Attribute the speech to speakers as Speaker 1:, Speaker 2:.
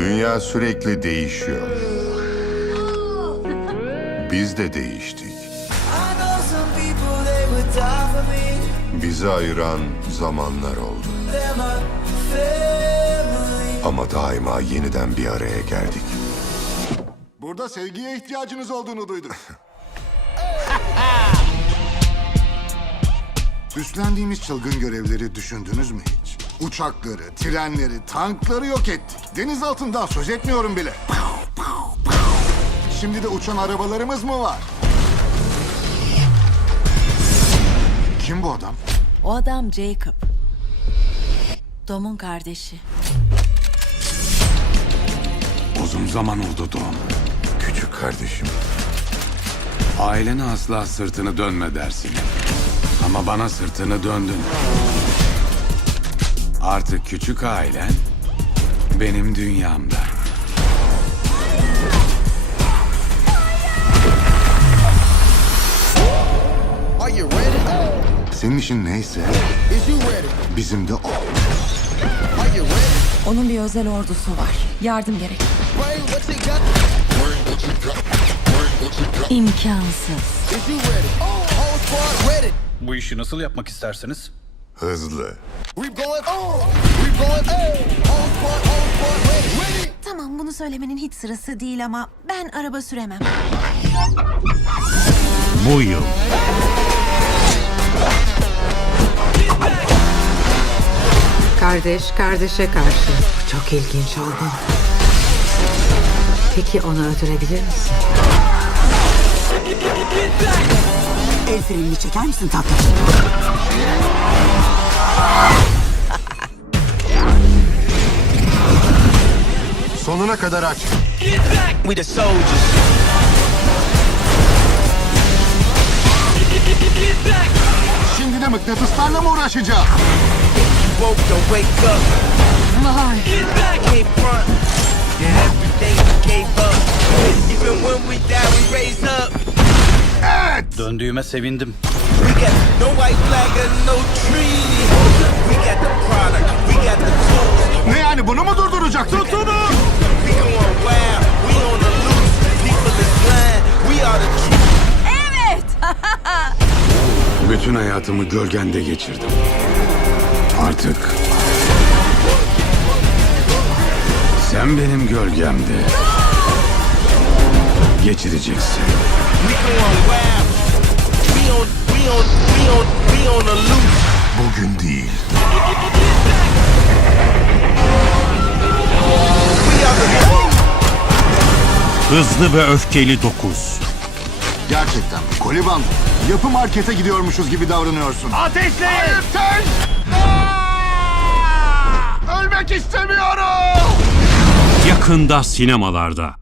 Speaker 1: Dünya sürekli değişiyor. Biz de değiştik. Bizi ayıran zamanlar oldu. Ama daima yeniden bir araya geldik.
Speaker 2: Burada sevgiye ihtiyacınız olduğunu duyduk. Üstlendiğimiz çılgın görevleri düşündünüz mü hiç? Uçakları, trenleri, tankları yok ettik. Deniz altından söz etmiyorum bile. Şimdi de uçan arabalarımız mı var? Kim bu adam?
Speaker 3: O adam Jacob. Dom'un kardeşi.
Speaker 4: Uzun zaman oldu Dom.
Speaker 1: Küçük kardeşim.
Speaker 4: Ailene asla sırtını dönme dersin. Ama bana sırtını döndün. Artık küçük ailen benim dünyamda.
Speaker 2: Senin işin neyse bizim de o.
Speaker 3: Onun bir özel ordusu var. Yardım gerek. İmkansız.
Speaker 5: Ready.
Speaker 6: Bu işi nasıl yapmak istersiniz?
Speaker 1: Hızlı.
Speaker 5: Ready.
Speaker 7: Tamam bunu söylemenin hiç sırası değil ama ben araba süremem.
Speaker 8: Bu yıl
Speaker 9: Kardeş kardeşe karşı. Bu çok ilginç oldu. Peki onu öldürebilir misin? El frenini çeker misin tatlım?
Speaker 2: Sonuna kadar aç.
Speaker 5: We the soldiers.
Speaker 2: Şimdi de mıknatıslarla mı uğraşacağım?
Speaker 5: Woke to wake up. Can't front.
Speaker 6: Döndüğüme sevindim.
Speaker 5: We got no white flag and no treaty. We got the product. We got the tools.
Speaker 2: Ne yani bunu mu durduracak? Tutun!
Speaker 5: We going wild. We on the loose. People is blind. We are the truth.
Speaker 4: Bütün hayatımı gölgende geçirdim. Artık sen benim gölgemde geçireceksin.
Speaker 5: We going wild. We on, we on, we on, we on the loose.
Speaker 1: Bugün değil.
Speaker 8: Hızlı ve Öfkeli 9.
Speaker 2: Gerçekten mi? Koliban. Yapı markete gidiyormuşuz gibi davranıyorsun.
Speaker 8: Ateşleyin!
Speaker 2: Aa! Ölmek istemiyorum!
Speaker 8: Yakında sinemalarda.